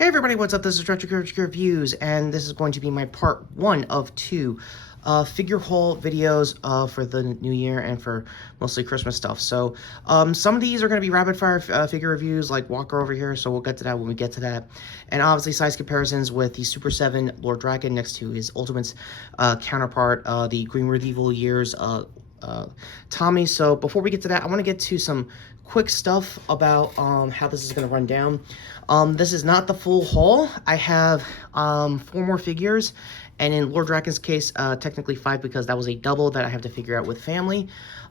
Hey everybody, what's up? This is Drakkon Reviews, and this is going to be my part 1 of 2 figure haul videos for the new year and for mostly Christmas stuff. So some of these are going to be rapid fire figure reviews like Walker over here, so we'll get to that when we get to that. And obviously size comparisons with the Super 7 Lord Drakkon next to his Ultimate's counterpart, the Green Medieval Years Tommy. So before we get to that, I want to get to some quick stuff about how this is going to run down. This is not the full haul. I have 4 more figures, and in Lord Drakkon's case, technically 5 because that was a double that I have to figure out with family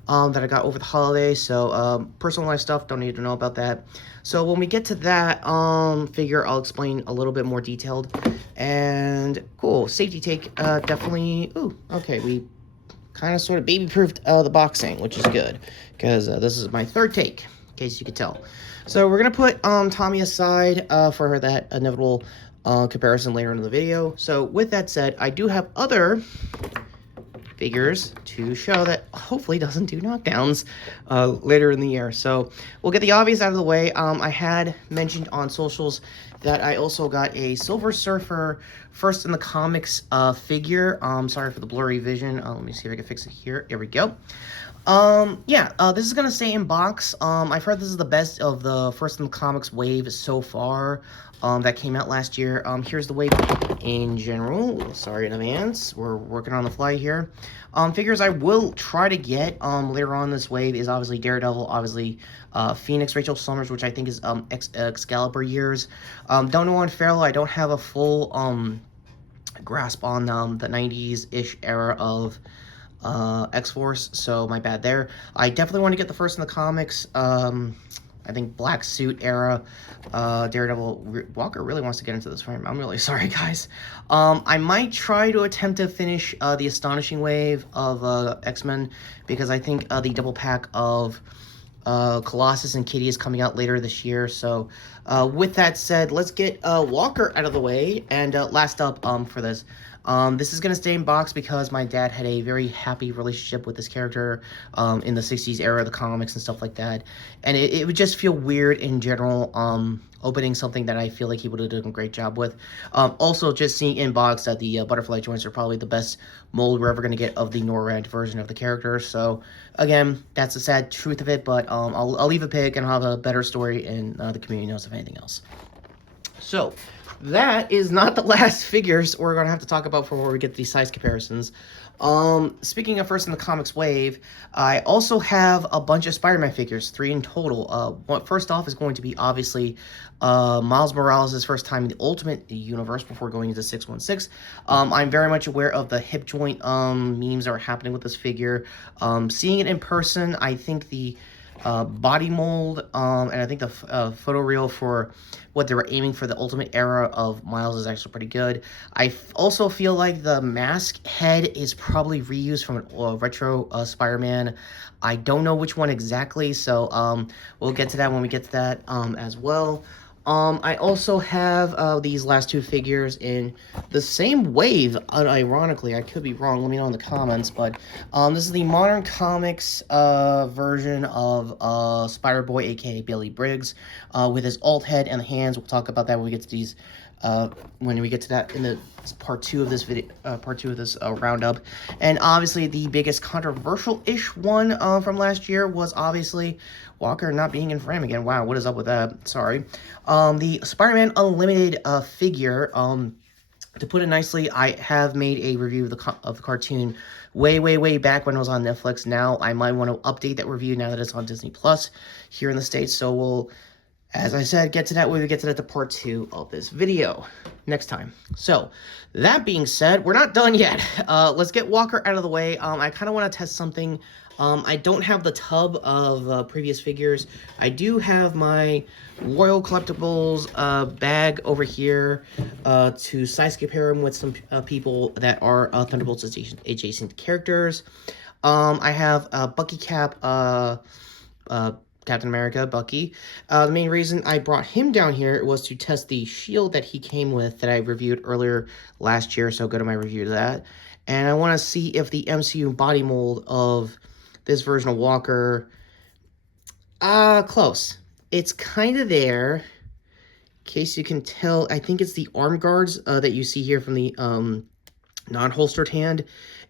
that I got over the holidays. So personal life stuff, don't need to know about that. So when we get to that figure, I'll explain a little bit more detailed. And cool, safety take, definitely. Ooh, okay, we kind of sort of baby-proofed the boxing, which is good, because this is my 3rd take, in case you could tell. So we're going to put Tommy aside for that inevitable comparison later in the video. So with that said, I do have other figures to show that hopefully doesn't do knockdowns later in the year. So we'll get the obvious out of the way. I had mentioned on socials that I also got a Silver Surfer first in the comics figure. Sorry for the blurry vision. Let me see if I can fix it here. Here we go. This is gonna stay in box. I've heard this is the best of the first in the comics wave so far. That came out last year. Here's the wave in general. Sorry in advance. We're working on the fly here. Figures I will try to get later on this wave is obviously Daredevil, obviously Phoenix, Rachel Summers, which I think is Excalibur years. Don't know on Farrell. I don't have a full grasp on the 90s-ish era of X-Force, so my bad there. I definitely want to get the first in the comics. I think Black Suit era, Daredevil. Walker really wants to get into this frame. I'm really sorry, guys. I might try to attempt to finish the Astonishing Wave of X-Men, because I think the double pack of Colossus and Kitty is coming out later this year. So with that said, let's get Walker out of the way. And last up for this. This is going to stay in box because my dad had a very happy relationship with this character in the 60s era of the comics and stuff like that. And it would just feel weird in general opening something that I feel like he would have done a great job with. Also, just seeing in box that the butterfly joints are probably the best mold we're ever going to get of the Norad version of the character. So, again, that's the sad truth of it, but I'll leave a pick and I'll have a better story in the community notes if anything else. So, that is not the last figures we're going to have to talk about before we get these size comparisons. Speaking of first in the comics wave, I also have a bunch of Spider-Man figures, 3 in total. First off is going to be obviously Miles Morales' first time in the Ultimate Universe before going into 616. I'm very much aware of the hip joint memes that are happening with this figure. Seeing it in person, I think the body mold and I think the photoreal for what they were aiming for the Ultimate era of Miles is actually pretty good. I also feel like the mask head is probably reused from a retro Spider-Man. I don't know which one exactly, so we'll get to that when we get to that as well. I also have these last 2 figures in the same wave, unironically. I could be wrong, let me know in the comments, but this is the Modern Comics version of Spider-Boy, aka Billy Briggs, with his alt head and the hands. We'll talk about that when we get to these, when we get to that in the part 2 of this video, roundup. And obviously the biggest controversial-ish one from last year was obviously Walker not being in frame again. Wow, what is up with that? Sorry. The Spider-Man Unlimited figure, to put it nicely, I have made a review of the cartoon way back when it was on Netflix. Now I might want to update that review now that it's on Disney Plus here in the States. So we'll, as I said, get to that when we get to that to part 2 of this video next time. So, that being said, we're not done yet. Let's get Walker out of the way. I kind of want to test something. I don't have the tub of previous figures. I do have my Royal Collectibles bag over here to size compare them with some people that are Thunderbolts adjacent characters. I have Bucky Cap, Captain America, Bucky. The main reason I brought him down here was to test the shield that he came with that I reviewed earlier last year, so go to my review of that. And I want to see if the MCU body mold of this version of Walker, close. It's kind of there, case you can tell, I think it's the arm guards that you see here from the non-holstered hand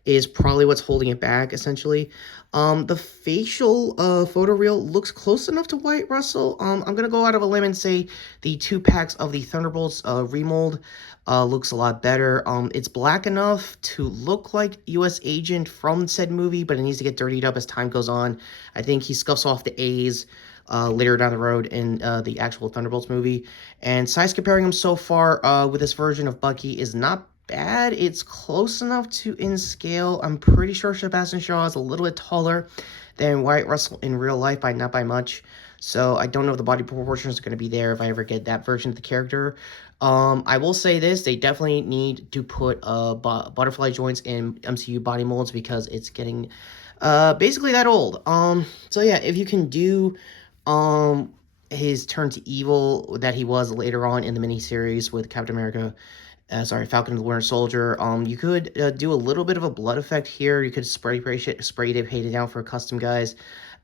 is probably what's holding it back, essentially. The facial photoreal looks close enough to White Russell. I'm going to go out of a limb and say the 2 packs of the Thunderbolts remold looks a lot better. It's black enough to look like U.S. Agent from said movie, but it needs to get dirtied up as time goes on. I think he scuffs off the A's later down the road in the actual Thunderbolts movie. And size comparing him so far with this version of Bucky is not bad. It's close enough to in scale. I'm pretty sure Sebastian Shaw is a little bit taller than Wyatt Russell in real life, not by much. So I don't know if the body proportions are going to be there if I ever get that version of the character. I will say this, they definitely need to put butterfly joints in MCU body molds because it's getting basically that old. So yeah, if you can do his turn to evil that he was later on in the miniseries with Captain America, Falcon and the Winter Soldier. You could do a little bit of a blood effect here. You could spray to paint it down for custom guys.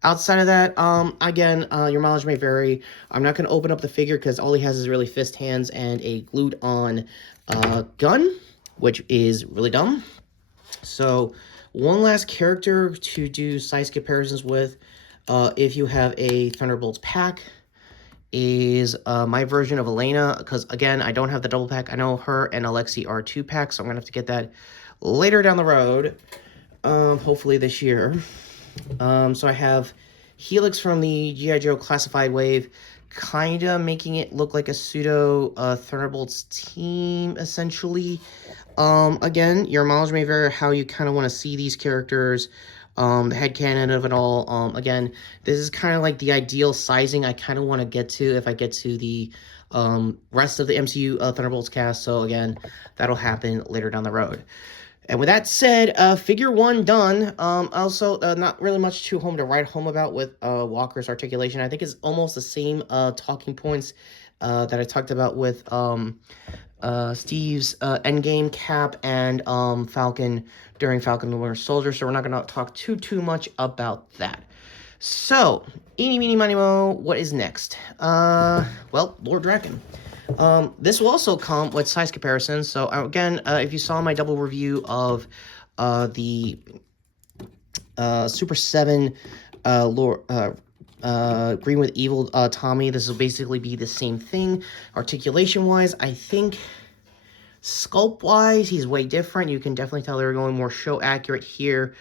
Outside of that, again, your mileage may vary. I'm not going to open up the figure because all he has is really fist hands and a glued-on gun, which is really dumb. So, one last character to do size comparisons with, if you have a Thunderbolts pack, is my version of Elena, because again, I don't have the double pack. I know her and Alexi are 2 packs, so I'm gonna have to get that later down the road, hopefully this year. So I have Helix from the G.I. Joe Classified Wave, kinda making it look like a pseudo Thunderbolts team, essentially. Again, your mileage may vary how you kind of want to see these characters. The headcanon of it all. Again, this is kind of like the ideal sizing I kind of want to get to if I get to the rest of the MCU Thunderbolts cast. So again, that'll happen later down the road. And with that said, figure 1 done. Also, not really much to write home about with Walker's articulation. I think it's almost the same talking points that I talked about with Steve's Endgame Cap and Falcon during Falcon and the Winter Soldier, so we're not going to talk too much about that. So, eeny, meeny, miny, mo, what is next? Well, Lord Drakkon. This will also come with size comparisons, so again, if you saw my double review of the Super 7 Lord... Green with Evil Tommy, this will basically be the same thing. Articulation-wise, I think sculpt-wise, he's way different. You can definitely tell they're going more show-accurate here.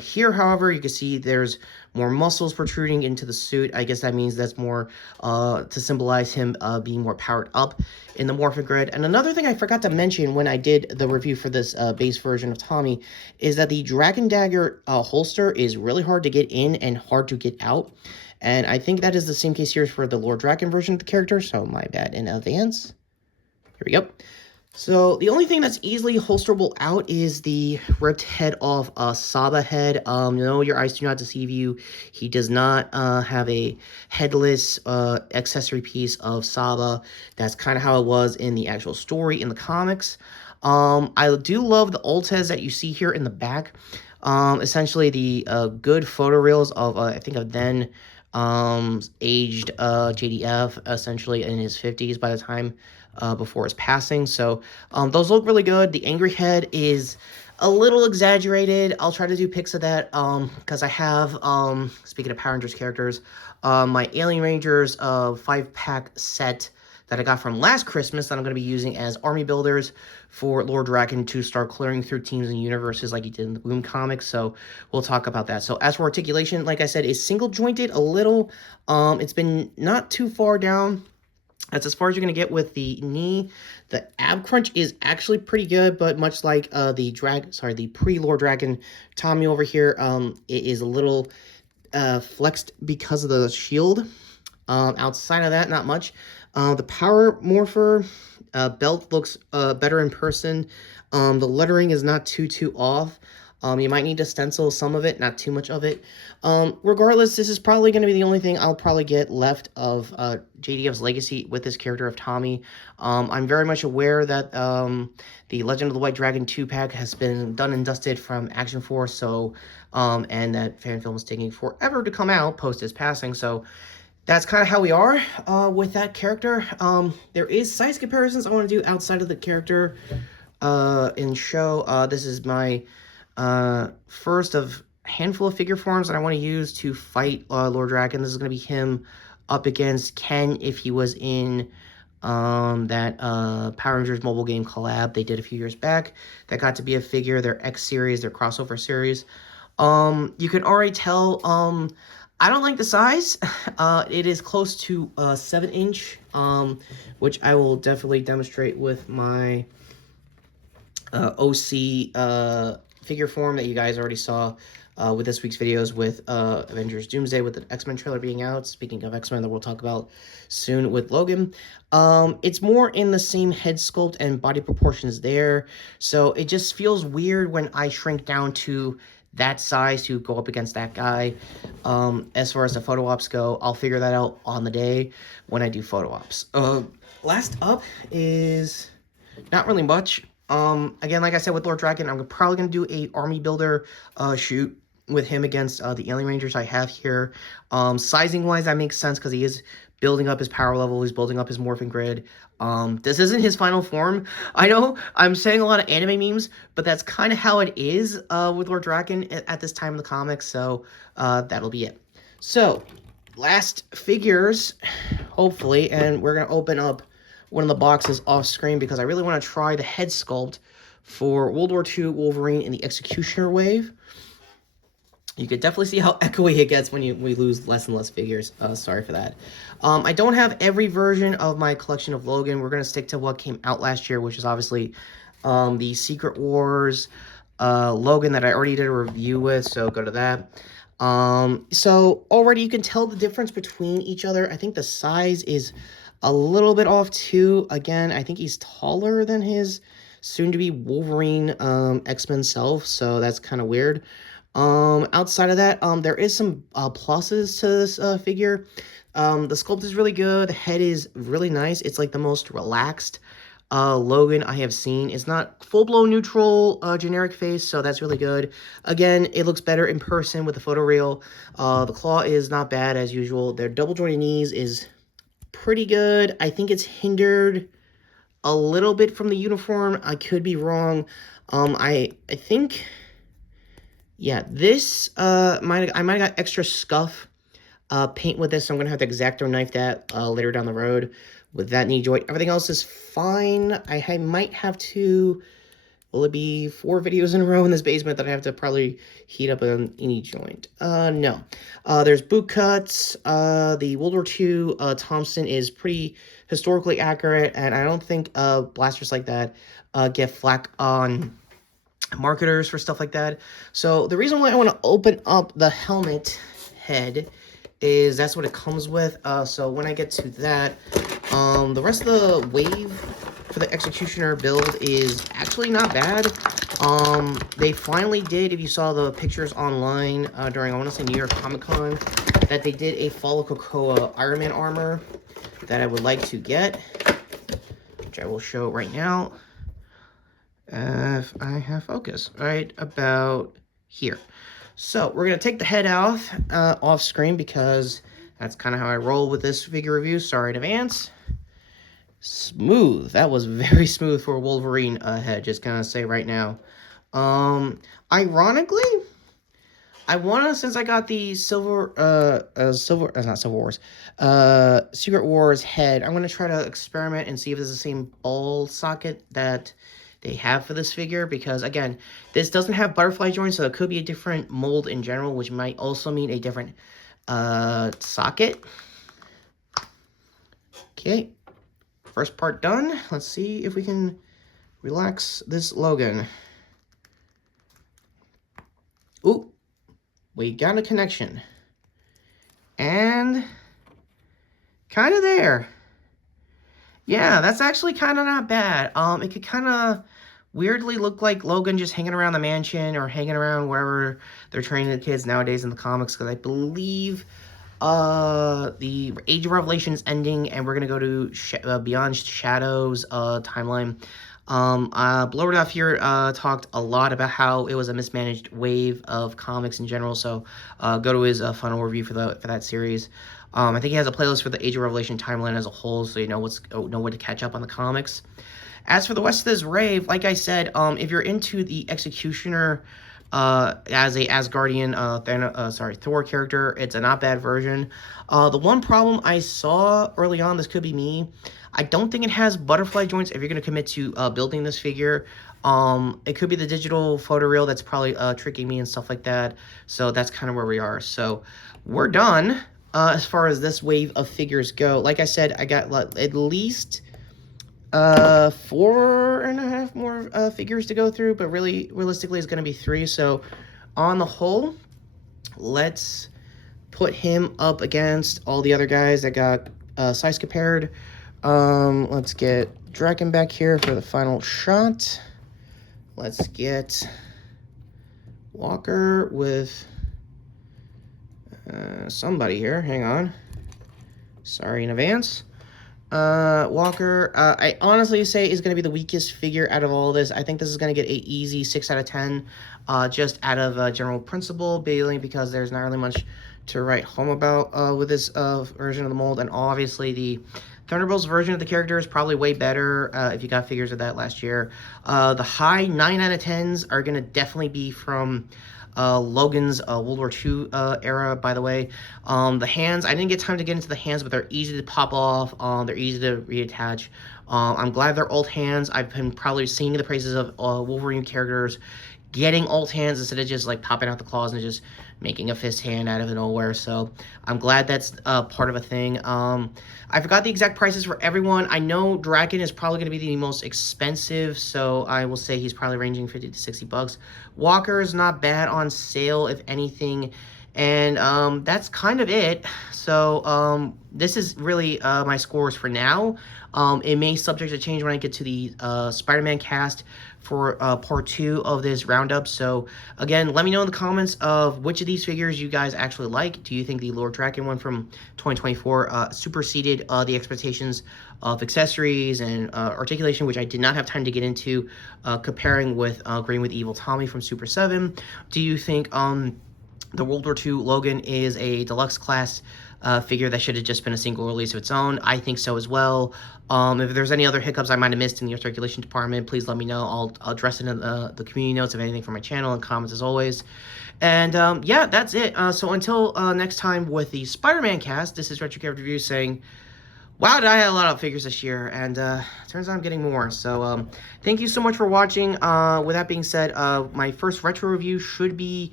Here, however, you can see there's more muscles protruding into the suit. I guess that means that's more to symbolize him being more powered up in the Morphin Grid. And another thing I forgot to mention when I did the review for this base version of Tommy is that the Dragon Dagger holster is really hard to get in and hard to get out. And I think that is the same case here for the Lord Drakkon version of the character, so my bad in advance. Here we go. So, the only thing that's easily holsterable out is the ripped head of Saba head. No, your eyes do not deceive you. He does not have a headless accessory piece of Saba. That's kind of how it was in the actual story in the comics. I do love the old heads that you see here in the back. Essentially, the good photoreals of, I think, of then aged JDF, essentially in his 50s by the time before his passing. So those look really good. The angry head is a little exaggerated. I'll try to do pics of that because I have, speaking of Power Rangers characters, my Alien Rangers 5-pack set that I got from last Christmas that I'm going to be using as army builders for Lord Drakkon to start clearing through teams and universes like he did in the Boom comics. So we'll talk about that. So as for articulation, like I said, it's single jointed a little. It's been not too far down. That's as far as you're going to get with the knee. The ab crunch is actually pretty good, but much like the pre-Lord Drakkon Tommy over here, it is a little flexed because of the shield. Outside of that, not much. The Power Morpher belt looks better in person. The lettering is not too off. You might need to stencil some of it, not too much of it. Regardless, this is probably going to be the only thing I'll probably get left of JDF's legacy with this character of Tommy. I'm very much aware that the Legend of the White Dragon 2-pack has been done and dusted from Action Force, so and that fan film is taking forever to come out post his passing, so that's kind of how we are with that character. There is size comparisons I want to do outside of the character in show. This is my first of a handful of figure forms that I want to use to fight Lord Drakkon. This is going to be him up against Ken if he was in that Power Rangers mobile game collab they did a few years back. That got to be a figure, their X series, their crossover series. You can already tell, I don't like the size. It is close to 7-inch, which I will definitely demonstrate with my OC figure form that you guys already saw with this week's videos with Avengers Doomsday, with the X-Men trailer being out. Speaking of X-Men that we'll talk about soon with Logan. It's more in the same head sculpt and body proportions there, so it just feels weird when I shrink down to that size to go up against that guy. As far as the photo ops go, I'll figure that out on the day when I do photo ops. Last up is not really much. Again, like I said with Lord Drakkon, I'm probably going to do a army builder shoot with him against the Alien Rangers I have here. Sizing-wise, that makes sense because he is building up his power level. He's building up his morphing grid. This isn't his final form. I know I'm saying a lot of anime memes, but that's kind of how it is with Lord Drakkon at this time in the comics, so that'll be it. So, last figures, hopefully, and we're going to open up one of the boxes off screen because I really want to try the head sculpt for World War II Wolverine in the Executioner wave. You could definitely see how echoey it gets when we lose less and less figures. Sorry for that. I don't have every version of my collection of Logan. We're going to stick to what came out last year, which is obviously the Secret Wars Logan that I already did a review with, so go to that. So already you can tell the difference between each other. I think the size is a little bit off too. Again, I think he's taller than his soon-to-be Wolverine X-Men self, so that's kind of weird. Outside of that, there is some pluses to this figure. The sculpt is really good. The head is really nice. It's like the most relaxed Logan I have seen. It's not full-blown neutral generic face, so that's really good. Again, it looks better in person with the photoreal. The claw is not bad as usual. Their double jointed knees is pretty good. I think it's hindered a little bit from the uniform. I could be wrong. I think, yeah, this I might have got extra scuff paint with this, so I'm gonna have to X-Acto knife that later down the road with that knee joint. Everything else is fine. I might have to, will it be 4 videos in a row in this basement that I have to probably heat up an knee joint? No. There's boot cuts. The World War II Thompson is pretty historically accurate, and I don't think blasters like that get flack on marketers for stuff like that. So the reason why I want to open up the helmet head is that's what it comes with. So when I get to that, the rest of the wave for the Executioner build is actually not bad. They finally did, if you saw the pictures online during, I want to say, New York Comic Con, that they did a Fall of Krakoa Iron Man armor that I would like to get, which I will show right now. If I have focus right about here. So we're going to take the head off screen because that's kind of how I roll with this figure review. Sorry in advance. Smooth. That was very smooth for a Wolverine head, just gonna say right now. Ironically, I wanna, since I got the Secret Wars head, I'm gonna try to experiment and see if it's the same ball socket that they have for this figure, because again, this doesn't have butterfly joints, so it could be a different mold in general, which might also mean a different socket. Okay. First part done. Let's see if we can relax this Logan. Ooh, we got a connection. And kind of there. Yeah, that's actually kind of not bad. It could kind of weirdly look like Logan just hanging around the mansion or hanging around wherever they're training the kids nowadays in the comics, because I believe the Age of Revelation's ending, and we're gonna go to Beyond Shadows timeline. Blurred Off here talked a lot about how it was a mismanaged wave of comics in general, so go to his final review for that series. I think he has a playlist for the Age of Revelation timeline as a whole, so you know what to catch up on the comics. As for the rest of this rave, like I said, if you're into the Executioner as a Asgardian Thor character, it's a not bad version. The one problem I saw early on, this could be me, I don't think it has butterfly joints if you're going to commit to building this figure. It could be the digital photoreal that's probably tricking me and stuff like that. So that's kind of where we are. So we're done as far as this wave of figures go. Like I said, I got at least 4.5 more figures to go through, but realistically it's going to be 3. So on the whole, let's put him up against all the other guys that got size compared. Let's get Drakkon back here for the final shot. Let's get Walker with somebody here. Hang on. Sorry in advance. Walker, I honestly say is going to be the weakest figure out of all of this. I think this is going to get an easy 6 out of 10, just out of general principle, mainly because there's not really much to write home about with this version of the mold, and obviously the Thunderbolt's version of the character is probably way better if you got figures of that last year. The high 9 out of 10s are going to definitely be from Logan's World War II era, by the way. The hands, I didn't get time to get into the hands, but they're easy to pop off. They're easy to reattach. I'm glad they're alt hands. I've been probably singing the praises of Wolverine characters getting alt hands instead of just like popping out the claws and just making a fist hand out of nowhere. So I'm glad that's part of a thing. I forgot the exact prices for everyone. I know Drakkon is probably going to be the most expensive, so I will say he's probably ranging 50 to 60 bucks. Walker is not bad on sale, if anything, and that's kind of it. So this is really my scores for now. It may subject to change when I get to the Spider-Man cast for part 2 of this roundup. So again, let me know in the comments of which of these figures you guys actually like. Do you think the Lord Drakkon one from 2024 superseded the expectations of accessories and articulation, which I did not have time to get into, comparing with Green with Evil Tommy from Super 7? Do you think the World War II Logan is a deluxe class figure that should have just been a single release of its own? I think so as well. If there's any other hiccups I might have missed in the articulation department, please let me know. I'll address it in the community notes of anything from my channel and comments as always. And yeah, that's it. So until next time with the Spider-Man cast, this is Retro Character Review saying, wow, did I have a lot of figures this year, and turns out I'm getting more. So thank you so much for watching. With that being said, my first retro review should be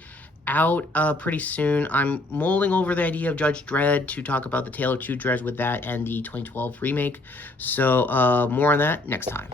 out pretty soon. I'm mulling over the idea of Judge Dredd to talk about the Tale of Two Dreads with that and the 2012 remake. So more on that next time.